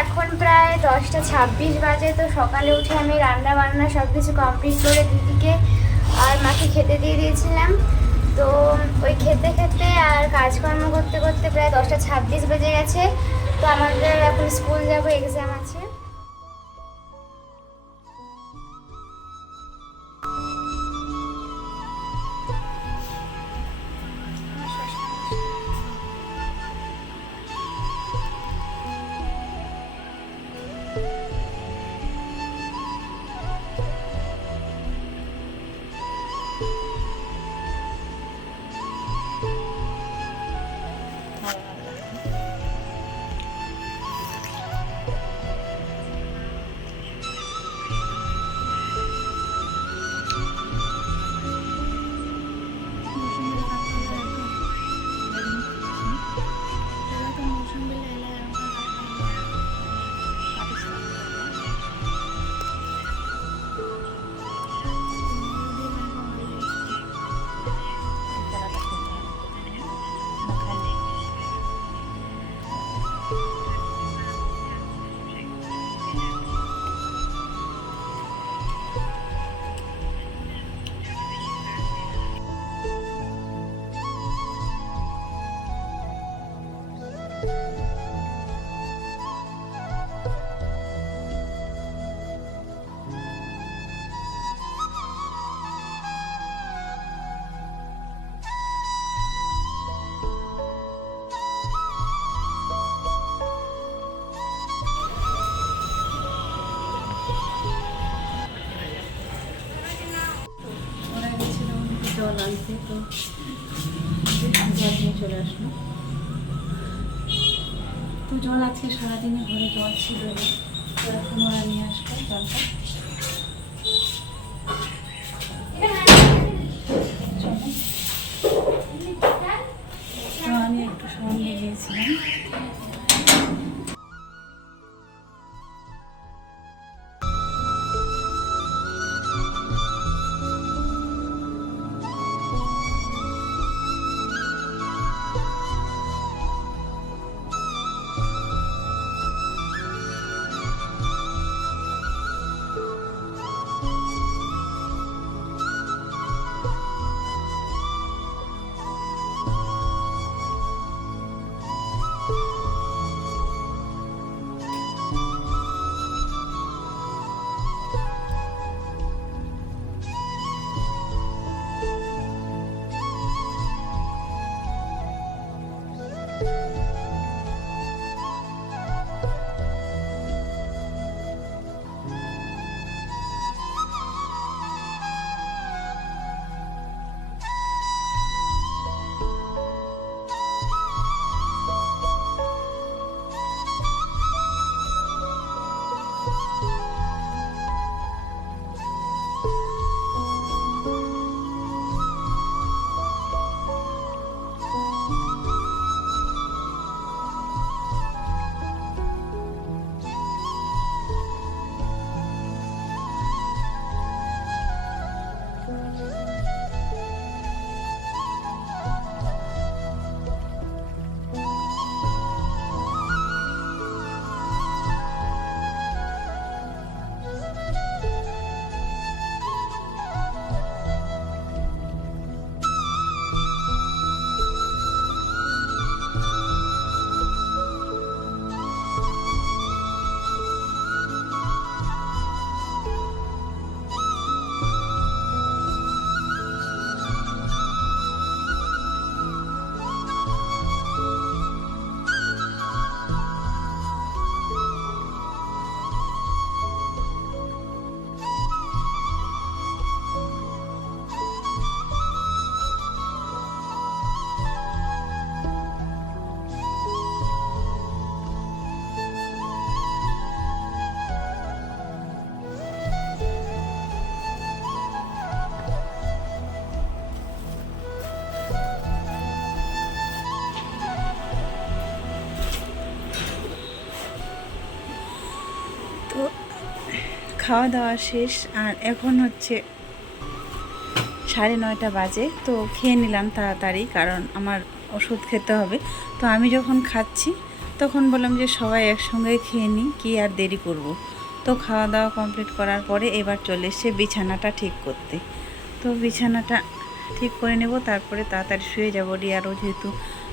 এখন প্রায় দশটা ছাব্বিশ বাজে, তো সকালে উঠে আমি রান্না বান্না সব কিছু কমপ্লিট করে দিদিকে আর মাকে খেতে দিয়ে দিয়েছিলাম। তো ওই খেতে খেতে আর কাজকর্ম করতে করতে প্রায় দশটা ছাব্বিশ বেজে গেছে। তো আমাদের এখন স্কুল যাব এক্সাম আছে। জল তো চলে আসলো তো জল আজকে সারাদিনে ঘরে জল ছিল এখন ওরা নিয়ে আসলো জলটা। খাওয়া দাওয়া শেষ, আর এখন হচ্ছে সাড়ে নয়টা বাজে, তো খেয়ে নিলাম তাড়াতাড়ি, কারণ আমার ওষুধ খেতে হবে। তো আমি যখন খাচ্ছি, তখন বললাম যে সবাই একসঙ্গে খেয়ে নিই, কী আর দেরি করব। তো খাওয়া দাওয়া কমপ্লিট করার পরে এবার চলে এসছে বিছানাটা ঠিক করতে। তো বিছানাটা ঠিক করে নেব, তারপরে তাড়াতাড়ি শুয়ে যাব। রিয়ারও যেহেতু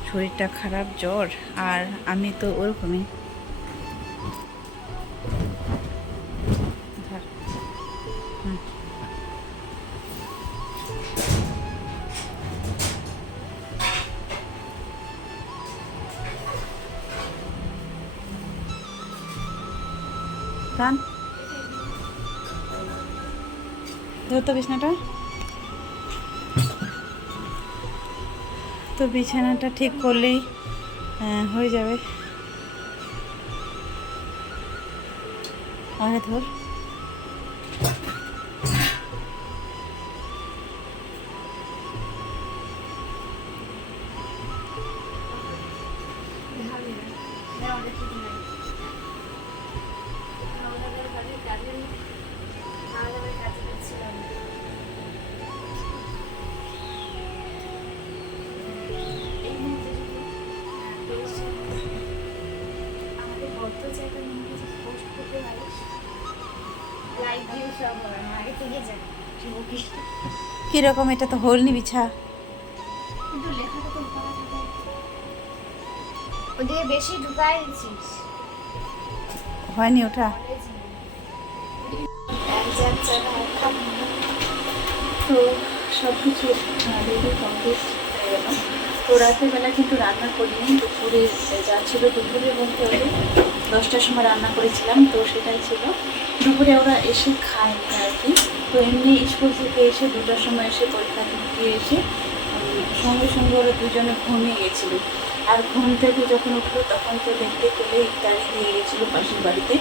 শরীরটা খারাপ, জ্বর, আর আমি তো ওরকমই টান ধর তো বিছানাটা? তো বিছানাটা ঠিক করলেই হয়ে যাবে। আগে ধর। লাইভ ভিউ সব হয় আগে থেকে যাই ওকে কীরকম এটা তো হলনি বিছা কিন্তু লেখাটা তো করা থাকে। ওদিকে বেশি ঢুকাই দিচ্ছিস হয়নি ওটা। তো সব কিছু কমপ্লিট হয়ে গেল। তো রাতের বেলা কিন্তু রান্না করিনি, দুপুরে যা ছিল দুপুরের মধ্যে ওদের দশটার সময় রান্না করেছিলাম, তো সেটাই ছিল। দুপুরে ওরা এসে খায়নি আর কি তো এমনি স্কুল থেকে এসে দুটার সময় এসে পরীক্ষা দিয়ে এসে সঙ্গে সঙ্গে ওরা দুজনে ঘুমিয়ে গেছিল। আর ঘুম থেকে যখন উঠল তখন তো দেখতে পেলে ইত্যাদি দিয়ে গেছিল পাশের বাড়িতে।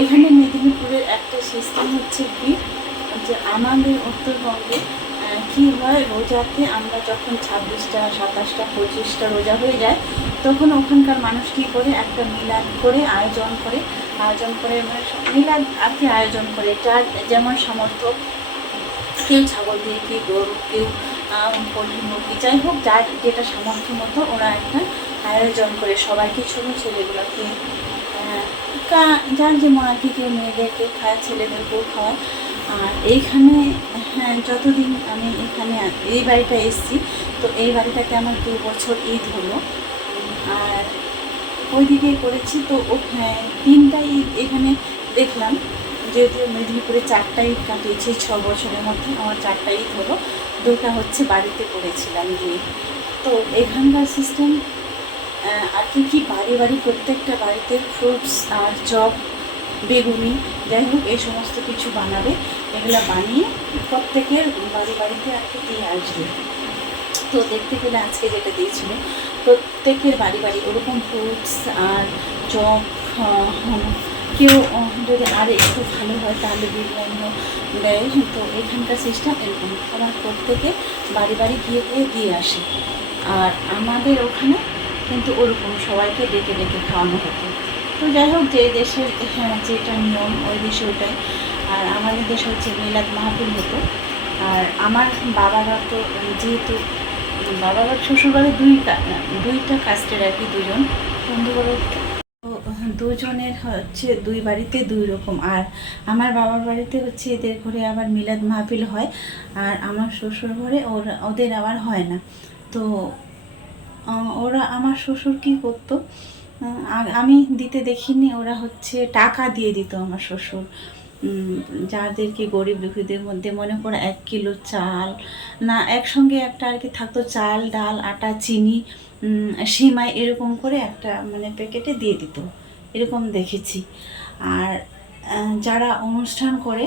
এখানে মেদিনীপুরের একটা সিস্টেম হচ্ছে কি? যে আমাদের উত্তরবঙ্গে কি হয় রোজাতে? আমরা যখন ছাব্বিশটা, সাতাশটা, পঁচিশটা রোজা হয়ে যায়, তখন ওখানকার মানুষ কী করে? একটা মিলাদ করে আয়োজন করে আয়োজন করে মানে মিলাদ আর কি আয়োজন করে। যার যেমন সামর্থ্য, কেউ ছাগল দিয়ে, কেউ গরু, কেউ পোলট্রি মুরগি, যাই হোক, যার যেটা সামর্থ্য মতো ওরা একটা আয়োজন করে। সবাইকে ছোটো ছেলেগুলোকে যার যেমন আর কি, কেউ মেয়েদেরকে খায়, ছেলেদেরকেও খাওয়ায়। আর এইখানে যতদিন আমি এখানে এই বাড়িটা এসেছি, তো এই বাড়িটাতে আমার দু বছর ঈদ হলো। আর ওইদিকে করেছি তো হ্যাঁ তিনটা ঈদ এখানে দেখলাম। যেহেতু মেদিনীপুরে চারটা ঈদ কাটিয়েছি, ছ বছরের মধ্যে আমার চারটা ঈদ হলো। দুটা হচ্ছে বাড়িতে করেছিলাম গিয়ে। তো এখানকার সিস্টেম আর কি কি বাড়ি বাড়ি, প্রত্যেকটা বাড়িতে ফ্রুটস আর চপ বেগুনি, যাই হোক, এই সমস্ত কিছু বানাবে। এগুলো বানিয়ে প্রত্যেকের বাড়ি বাড়িতে আর কি দিয়ে আসবে। তো দেখতে গেলে আজকে যেটা দিয়েছিল, প্রত্যেকের বাড়ি বাড়ি ওরকম ফ্রুটস আর চপ কেউ যদি আর একটু ভালো হয় তাহলে বিরিয়ানিও দেয়। তো এখানকার সিস্টেম এরকম। আমার প্রত্যেকে বাড়ি বাড়ি গিয়ে গিয়ে দিয়ে আসে। আর আমাদের ওখানে কিন্তু ওরকম সবাইকে ডেকে ডেকে খাওয়ানো হতো। তো যাই হোক, যে দেশের হ্যাঁ যেটা নিয়ম, ওই দেশে ওটাই। আর আমাদের দেশে হচ্ছে মিলাদ মাহফিল হতো। আর আমার বাবারা তো যেহেতু বাবার শ্বশুরবাড়ি দুই দুইটা কাস্টের আর কি দুজন। বন্ধুবাড়ি তো দুজনের হচ্ছে দুই বাড়িতে দুই রকম। আর আমার বাবার বাড়িতে হচ্ছে এদের ঘরে আবার মিলাদ মাহফিল হয়। আর আমার শ্বশুর ঘরে ওরা, ওদের আবার হয় না। তো ওরা, আমার শ্বশুর কী করতো? আমি দিতে দেখিনি, ওরা হচ্ছে টাকা দিয়ে দিত আমার শ্বশুর। যাদেরকে গরিব দুঃখীদের মধ্যে মনে করো এক কিলো চাল, না, একসঙ্গে একটা আর কি থাকতো চাল, ডাল, আটা, চিনি সিমাই এরকম করে একটা মানে প্যাকেটে দিয়ে দিত। এরকম দেখেছি। আর যারা অনুষ্ঠান করে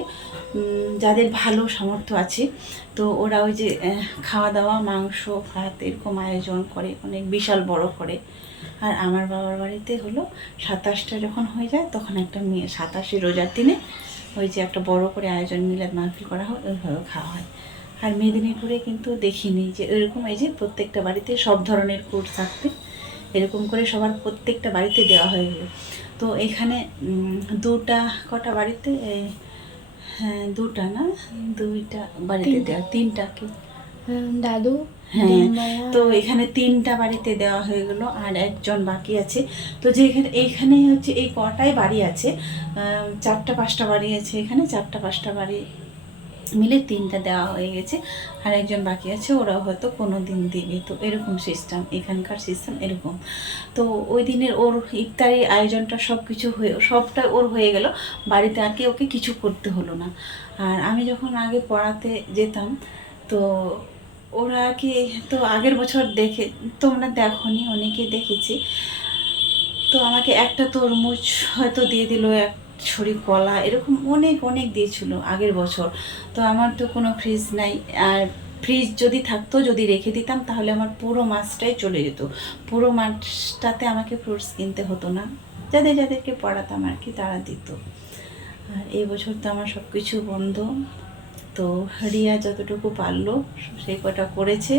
যাদের ভালো সামর্থ্য আছে, তো ওরা ওই যে খাওয়া দাওয়া মাংস, ভাত এরকম আয়োজন করে, অনেক বিশাল বড় করে। আর আমার বাবার বাড়িতে হলো সাতাশটা যখন হয়ে যায়, তখন একটা মেয়ে সাতাশে রোজার দিনে ওই যে একটা বড় করে আয়োজন মিলাদ মাহফিল করা হয় ওইভাবে খাওয়া হয়। আর মেদিনীপুরে কিন্তু দেখিনি যে এরকম এই যে প্রত্যেকটা বাড়িতে সব ধরনের কোর্স থাকবে এরকম করে সবার প্রত্যেকটা বাড়িতে দেওয়া হয়ে গেল। তো এখানে দুটা কটা বাড়িতে এই, হ্যাঁ দুটা না দুইটা বাড়িতে দেওয়া তিনটা কি দাদু হ্যাঁ তো এখানে তিনটা বাড়িতে দেওয়া হয়ে গেল আর একজন বাকি আছে। তো যে এখানে এইখানে হচ্ছে এই কটাই বাড়ি আছে। চারটা পাঁচটা বাড়ি আছে এখানে চারটা পাঁচটা বাড়ি মিলে তিনটা দেওয়া হয়ে গেছে। আর একজন বাকি আছে ওরাও হয়তো কোনো দিন দিবে তো এরকম সিস্টেম এখানকার সিস্টেম এরকম। তো ওই দিনের ওর ইফতারি আয়োজনটা সব কিছু হয়ে সবটা ওর হয়ে গেল। বাড়িতে আর কি ওকে কিছু করতে হলো না। আর আমি যখন আগে পড়াতে যেতাম তো ওরা কি তো আগের বছর দেখে, তোমরা দেখোনি অনেকে দেখেছি। তো আমাকে একটা তরমুজ হয়তো দিয়ে দিল, এক ছড়ি কলা, এরকম অনেক অনেক দিয়েছিল আগের বছর। তো আমার তো কোনো ফ্রিজ নাই। আর ফ্রিজ যদি থাকতো, যদি রেখে দিতাম, তাহলে আমার পুরো মাছটাই চলে যেত। পুরো মাছটাতে আমাকে ফ্রুটস কিনতে হতো না। যাদের, যাদেরকে পড়াতাম আর কি, তারা দিত। আর এই বছর তো আমার সব কিছু বন্ধ। তো রিয়া যতটুকু পারল সেই কটা করেছে।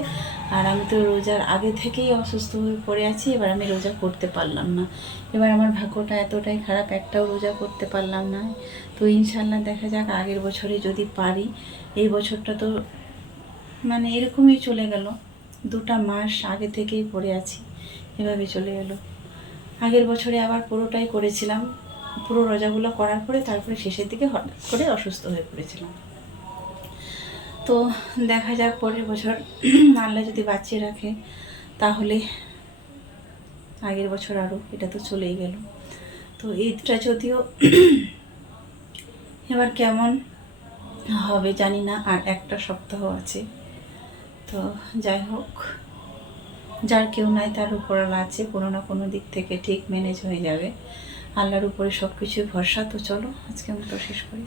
আর আমি তো রোজার আগে থেকেই অসুস্থ হয়ে পড়ে আছি, এবার আমি রোজা করতে পারলাম না। এবার আমার ভাগ্যটা এতটাই খারাপ, একটাও রোজা করতে পারলাম না। তো ইনশাল্লাহ দেখা যাক আগের বছরে যদি পারি। এই বছরটা তো মানে এরকমই চলে গেল। দুটা মাস আগে থেকেই পড়ে আছি, এভাবে চলে গেল। আগের বছরে আবার পুরোটাই করেছিলাম। পুরো রোজাগুলো করার পরে তারপরে শেষের দিকে হঠাৎ করে অসুস্থ হয়ে পড়েছিলাম। তো দেখা যাক পরের বছর আল্লাহ যদি বাঁচিয়ে রাখে, তাহলে আগের বছর আরও এটা তো চলেই গেল। তো ঈদটা যদিও এবার কেমন হবে জানি না, আর একটা সপ্তাহ আছে। তো যাই হোক, যার কেউ নাই তার উপর উপরালা আছে, কোনো না কোনো দিক থেকে ঠিক ম্যানেজ হয়ে যাবে। আল্লাহর উপরে সব কিছু ভরসা, তো চলো আজকে মতো শেষ করি।